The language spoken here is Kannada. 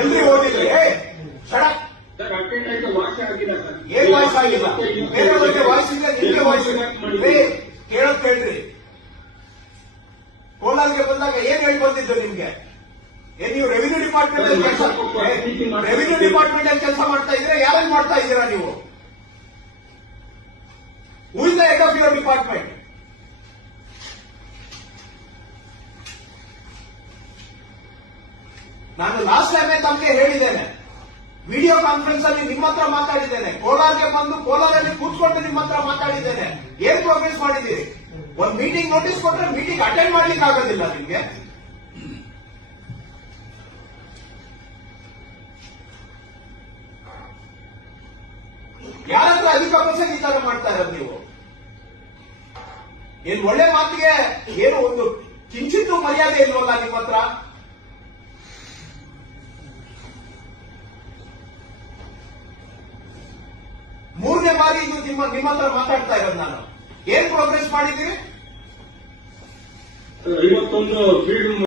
ಎಲ್ರಿ ಓದಿದ್ರಿ ಶಡಪ್ ಸರ್ ಅಟೆಂಡ್ ಆಯ್ತು ವಾಯ್ಸ್ ಆಗಿಲ್ಲ ಸರ್. ಏನ್ ವಾಯ್ಸ್ ಆಗಿಲ್ಲ? ಬೇರೆಯವ್ರಿಗೆ ವಾಯ್ಸ್ ಇಲ್ಲ, ನಿಮ್ಗೆ ವಾಯ್ಸ್ ಇಲ್ಲ. ಕೇಳೋದ್ ಕೇಳ್ರಿ. ಕೋಲಾರ್ಗೆ ಬಂದಾಗ ಏನ್ ಹೇಳಿ ಬಂದಿದ್ದು ನಿಮ್ಗೆ? ಏನ್ ನೀವು ರೆವಿನ್ಯೂ ಡಿಪಾರ್ಟ್ಮೆಂಟ್ ಅಲ್ಲಿ ಕೆಲಸ ಮಾಡ್ತಾ ಇದ್ರೆ ಯಾರಲ್ಲಿ ಮಾಡ್ತಾ ಇದ್ದೀರಾ ನೀವು? Who is the head of your department? ನಾನು ಲಾಸ್ಟ್ ಟೈಮ್ ತಮಗೆ ಹೇಳಿದ್ದೇನೆ, ವಿಡಿಯೋ ಕಾನ್ಫರೆನ್ಸ್ ಅಲ್ಲಿ ನಿಮ್ಮ ಹತ್ರ ಮಾತಾಡಿದ್ದೇನೆ, ಕೋಲಾರ್ಗೆ ಬಂದು ಕೋಲಾರಲ್ಲಿ ಕೂತ್ಕೊಂಡು ನಿಮ್ಮ ಹತ್ರ ಮಾತಾಡಿದ್ದೇನೆ. ಏನ್ ಪ್ರೋಗ್ರೆಸ್ ಮಾಡಿದ್ದೀರಿ? ಒಂದು ಮೀಟಿಂಗ್ ನೋಟಿಸ್ ಕೊಟ್ರೆ ಮೀಟಿಂಗ್ ಅಟೆಂಡ್ ಮಾಡ್ಲಿಕ್ಕೆ ಆಗೋದಿಲ್ಲ ನಿಮ್ಗೆ? ಯಾರತ್ರ ಅಧಿಕ ಪರ್ಸೆಂಟ್ ಈ ತರ ಮಾಡ್ತಾ ಇರೋದು ನೀವು? ಏನ್ ಒಳ್ಳೆ ಮಾತಿಗೆ ಏನು ಒಂದು ಕಿಂಚಿತ್ತು ಮರ್ಯಾದೆ ಇಲ್ವಲ್ಲ ನಿಮ್ಮ ಹತ್ರ? ಮೂರನೇ ಬಾರಿ ಇದು ನಿಮ್ಮ ಹತ್ರ ಮಾತಾಡ್ತಾ ಇರೋದು ನಾನು. ಏನ್ ಪ್ರೋಗ್ರೆಸ್ ಮಾಡಿದ್ದೀರಿ? 51 ಫೀಲ್ಡ್